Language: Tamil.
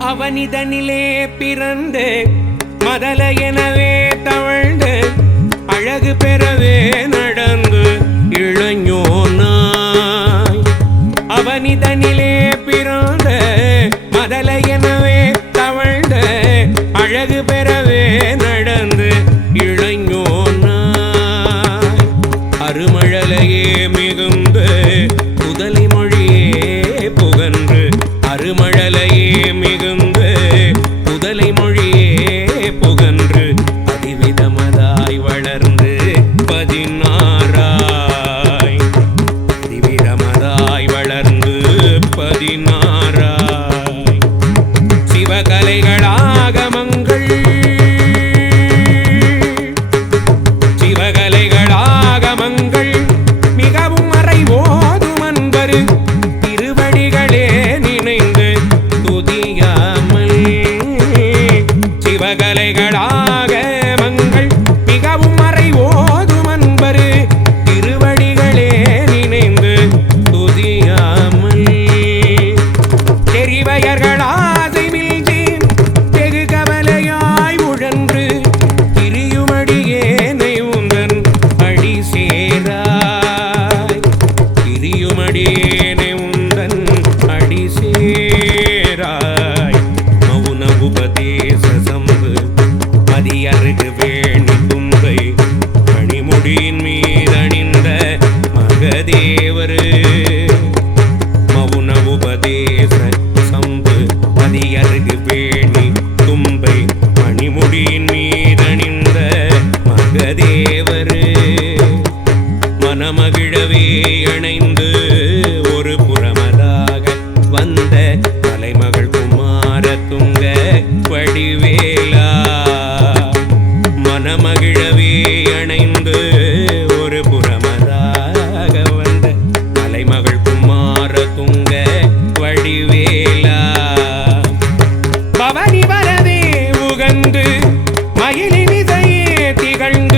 அவனிதனிலே பிறந்து மதல எனவே தவழ்ந்து அழகு பெறவே நடந்து இளைஞனாய். அவனிதனிலே பிறந்து மதல எனவே தவழ்ந்து சிவகலைகளாக மங்கள் மிகவும் மறை ஓதும் அன்பரு. திருவடிகளே நினைந்து துதியாமல். தெரிவையர்கள் ஆசைமில் தெகு கவலையாய் உழன்று திரியுமடியேனை உந்தன் அடி சேராய். திரியுமடியேனை உந்தன் அடி சேராய். மௌன உபதேசம் அகிலினிதையே திகழ்ந்த